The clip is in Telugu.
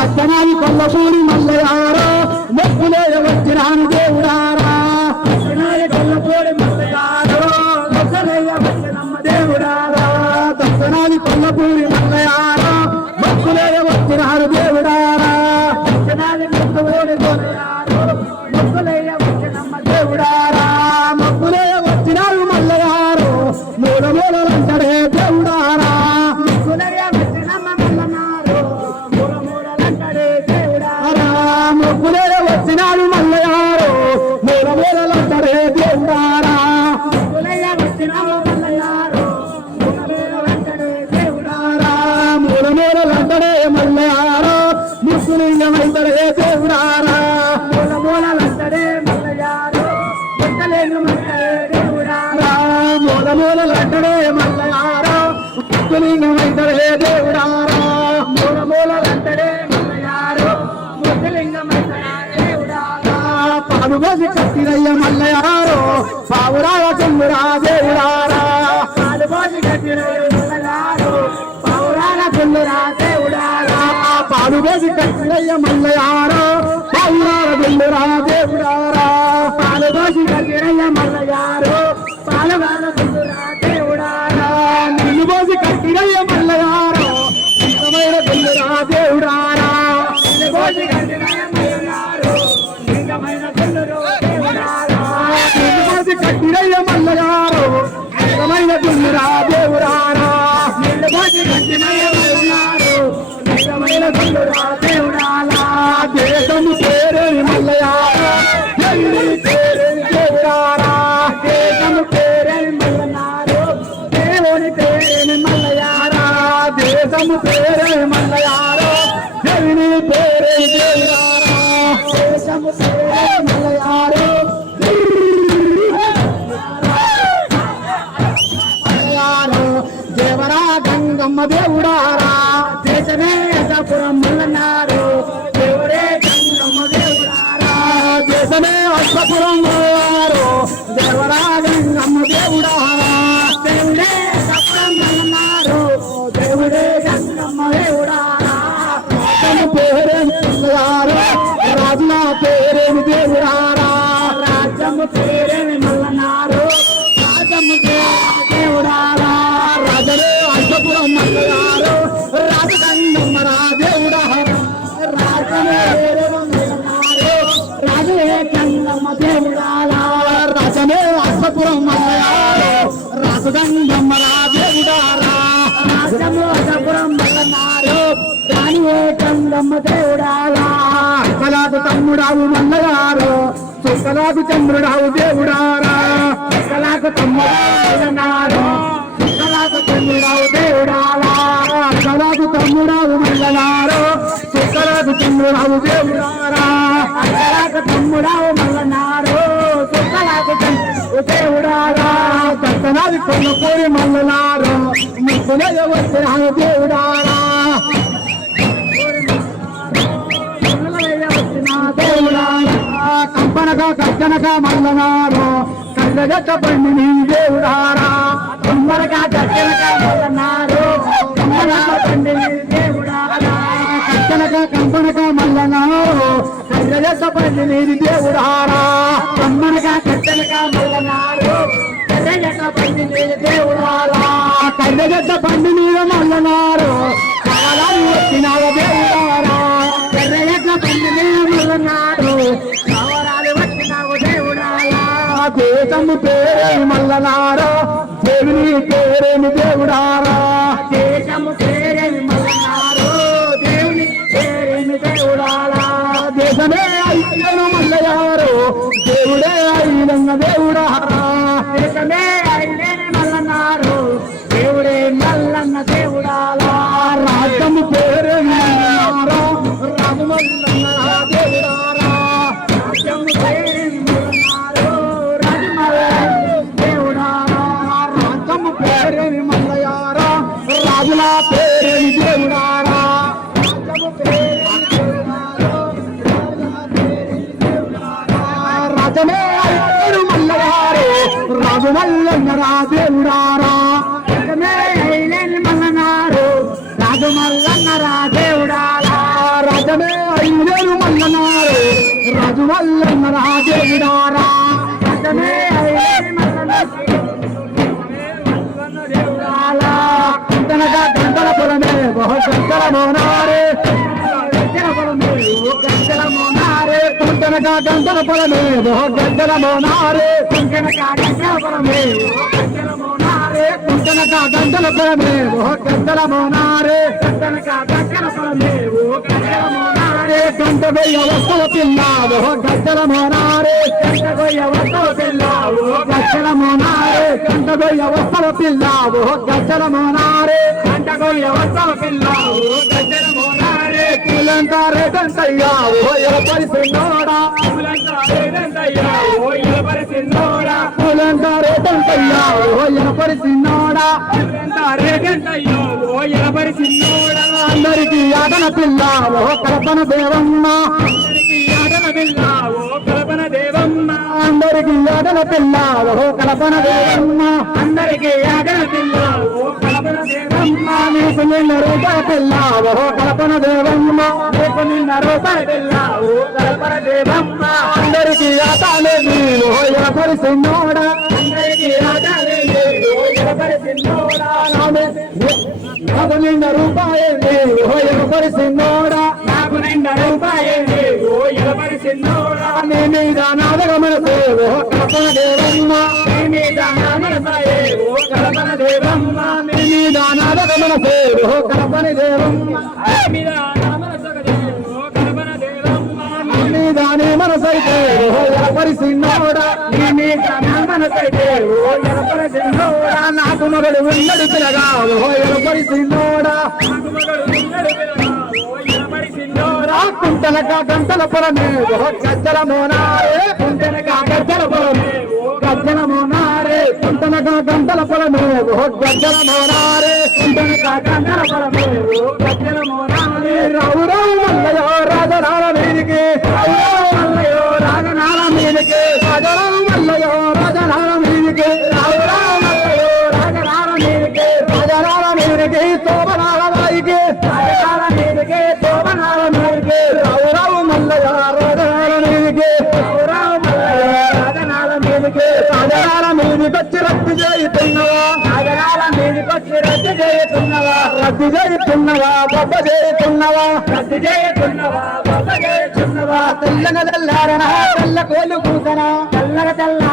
దత్తనాది కొల్లపూడి మల్లయారో మొక్కులే వచ్చినాను దేవుడారా కొల్లపూడి మల్లయారో మొక్కలే వచ్చినమ్మ దేవుడారా దత్తనాది కొల్లపూడి మల్లయారో మొక్కులే వచ్చినారు దేవుడారా దత్తనాది కొల్లపూడి మల్లయారో మొక్కులే వచ్చినమ్మ దేవుడారా మొక్కులే వచ్చినారు మల్లయారో మూల మూలలంటడే దేవుడారా మొక్కులే వచ్చినమ్మ మల్లనారో మూల మూలలంటడే దేవుడారా మొక్కులే వచ్చినారు మల్లయారో మూల మూలలంటడే దేవుడారా మొక్కులే వచ్చినారు మల్లయారో మూల మూలలంటడే దేవుడారా మూల మూలలంటడే మల్లయారో ముస్లింగమైతడే దేవుడారా మూల మూలలంటడే మల్లయారో మూల మూలలంటడే మల్లయారో ముస్లింగమైతడే దేవుడారా మూల మూలలంటడే మల్లయారో ముస్లింగమైతడే దేవుడారా పాలుబోసి కట్టిరయ్య మల్లయారో పావురాల చెల్లురా దేవుడారా పాలుబోసి కట్టిరయ్య మల్లయారో పావురాల చెల్లురా దేవుడారా పాలుబోసి కట్టిరయ్య మల్లయారో పావురాల చెల్లురా దేవుడారా పాలుబోసి కట్టిరయ్య మల్లయారో పాలుగాల చెల్లురా దేవుడారా నిన్ను బోసి కట్టిరయ్య మల్లయారో నిజమైన చెల్లురా దేవుడారా నిన్ను బోసి కట్టిరయ్య మల్లయారో నిజమైన చెల్లురా దేవుడారా నిన్ను బోసి కట్టిరయ్య మల్లయారో నిజమైన చెల్లురా దేవుడారా నిన్ను బోసి కట్టిరయ్య మల్లయారో నిజమైన చెల్లురా దేవుడారా దేశము పేరే మల్లయారో దేవుడారా దేశము పేరే మల్లనారో దేవుని పేరే మల్లయారా దేశము పేరే మల్లయారో దేవుని పేరే దేవుడారా దేశము పేరే మల్లయారో మల్లయారో దేవరా గంగమ్మ దేవుడారా దేశమే అసాపురం మల్లనారో దేవుడే గంగమ్మ దేవుడారా దేశమే అసాపురం మల్లనారో దేవరా గంగమ్మ దేవుడారా దేవుడే అసాపురం మల్లనారో దేవుడే గంగమ్మ దేవుడారా రాజన పేరేమి మల్లయారో రాజుల పేరేమి దేవుడారా రాజ్యము పేరేమి మల్లనారో రాజము దేవుడారా రాజరే అసాపురం మల్లయారో రాజగంగమ్మ దేవుడారా రాజనే రాజే గంగమ్మ దేవుడారా రాజనే అసాపురం మల్లయారో రాజగంగమ్మ దేవుడారా రాజము అసాపురం మల్లనారో రాణియే గంగమ్మ దేవుడారా కలాకు తమ్ముడావు మల్లయారో సుకలాకు చంద్రుడావు దేవుడారా కలాకు తమ్ముడావు మల్లనారో సుకలాకు చంద్రుడావు దేవుడారా కలాకు తమ్ముడావు మల్లనారో సుకలాకు చంద్రుడావు దేవుడారా కలాకు తమ్ముడావు మల్లనారో సుకలాకు చంద్రుడు దేవుడారా దత్తనాది కొల్లపూడి మల్లనారో ముక్కులే వచ్చినాను దేవుడారా కంపనక కట్టనక మల్లనారో కళ్ళగట్ట పండి నీ దేవుడారా కంపనక కట్టనక మల్లనారో కంపనక పండి నీ దేవుడారా కట్టనక కంపనక మల్లనారో కళ్ళగట్ట పండి నీ దేవుడారా కంపనక కట్టనక మల్లనారో కళ్ళగట్ట పండి నీ దేవుడారా కళ్ళగట్ట పండి మీద మల్లనారో కాలాలు వచ్చినావ దేవుడారా కళ్ళగట్ట పండి మీద మల్లనారో కావరాలు వచ్చినావు దేవుడారా దేశము పేరేమి మల్లనారో దేవుని పేరేమి దేవుడారా దేశము పేరేమి మల్లనారో దేవుని పేరేమి దేవుడారా దేశమే అయిన మల్లయారో దేవుడే అయిన దేవుడారా దేశమే అయిన మల్లనారో దేవుడే మల్లన్న దేవుడారా రాజ్యము పేరేమి మల్లనారో రాజు మల్లన్న దేవుడారా రాజ్యము పేరేమి మల్లనారో రాజు మల్లన్న దేవుడారా రాజ్యము పేరేమి మల్లయారో రాజుల పేరేమి దేవుడారా రాజ్యము పేరేమి దేవుడారో రాజమే అయిన మల్లయారో రాజు మల్లన్న దేవుడారా రాజమే అయిన మల్లనారో రాజు మల్లన్న దేవుడారా రాజ రాజమే ఐదేరు మల్లనారు రాజు మల్లన్న రాజేవిడారా రాజమే ఐదేరు మల్లనారు గంటనగా గంటల పొలమే బహు గంటల మోనారే గంటల మోనారే గంటనగా గంటల పొలమే బహు గంటల మోనారే గంటనగా గంటల పొలమే గంటల మోనారే గంటనగా గంటల పొలమే బహు గంటల మోనారే గంటనగా గంటల పొలమే బహు గంటల మోనారే గంట గొయ్య వస్తవ పిల్ల బహు గంటల మోనారే గంట గొయ్య వస్తవ పిల్ల బహు గంటల మోనారే గంట గొయ్య వస్తవ పిల్ల బహు గంటల మోనారే గంట గొయ్య వస్తవ పిల్ల బహు గంటల మోనారే పూలంటారే గంటయ్యా ఓ ఎలపరిసిన్నోడా పూలంటారే గంటయ్యా ఓ ఎలపరిసిన్నోడా పూలంటారే గంటయ్యా ఓ ఎలపరిసిన్నోడా పూలంటారే గంటయ్యా ఓ ఎలపరిసిన్నోడా అందరికీ ఆటన పిల్ల ఓ కల్పన దేవమ్మ అందరికీ ఆటన పిల్ల ఓ కల్పన దేవమ్మ అందరికీ ఆటన పిల్ల ఓ కల్పన దేవమ్మ అందరికీ ఆటన పిల్ల ఓ కల్పన దేవమ్మ నీకు నిన్న రూపాయ పిల్ల ఓ కల్పన దేవమ్మ నీకు నిన్న రూపాయ పిల్ల ఓ కల్పన దేవమ్మ అందరికీ ఆటలే ఓ ఎలపరిసిన్నోడా అందరికీ ఆటలే ఓ ఎలపరిసిన్నోడా నాకు నిన్న రూపాయ ఓ ఎలపరిసిన్నోడా నాకు నిన్న రూపాయ ఓ ఎలపరిసిన్నోడా నీ మీద నాదగ మనసే ఓ కల్పన దేవమ్మ నీ మీద నాదగ ఓ కల్పన దేవమ్మ నీ మీద నాదగ మనసే ఓ కల్పన దేవమ్మ నీ మీద ఓ కల్పన దేవమ్మ నీ మీద నీ మనసైతే ఓ ఎలపరిసిన్నోడా నీ మీద నా మనసైతే ఓ ఎలపరిసిన్నోడా నాకు మగడు ఉన్నడు పిల్లగా ఓ ఎలపరిసిన్నోడా నాకు మగడు ఉన్నడు పిల్లగా ఓ ఎలపరిసిన్నోడా కుంటనక గంటల పొలమే ఓ గజ్జల మోనారే కుంటనక గజ్జల పొలమే ఓ గజ్జల మోనారే కుంటనక గంటల పొలమే ఓ గజ్జల మోనారే కుంటనక గంటల పొలమే ఓ గజ్జల మోనారే రావు రావు మల్లయో రాజనాల మీదికి రావు రావు మల్లయో రాజనాల మీదికి రాజరావు మల్లయో రాజనాల మీదికి రావు రావు మల్లయో రాజనాల మీదికి రాజనాల మీదికి శోభనాల వాయికి రాజనాల మీదికి శోభనాల మీదికి రావు రావు మల్లయో రాజనాల మీదికి రావు రావు మల్లయో రాజనాల మీదికి రాజనాల మీదికొచ్చి రద్దు చేయుతున్నవా రాజనాల మీదికొచ్చి రద్దు చేయుతున్నవా రద్దు చేయుతున్నవా గొప్ప చేయుతున్నవా రద్దు చేయుతున్నవా గొప్ప చేయుతున్నవా తెల్లగ తెల్లారనా తెల్ల కోలు కూసనా తెల్లగ తెల్ల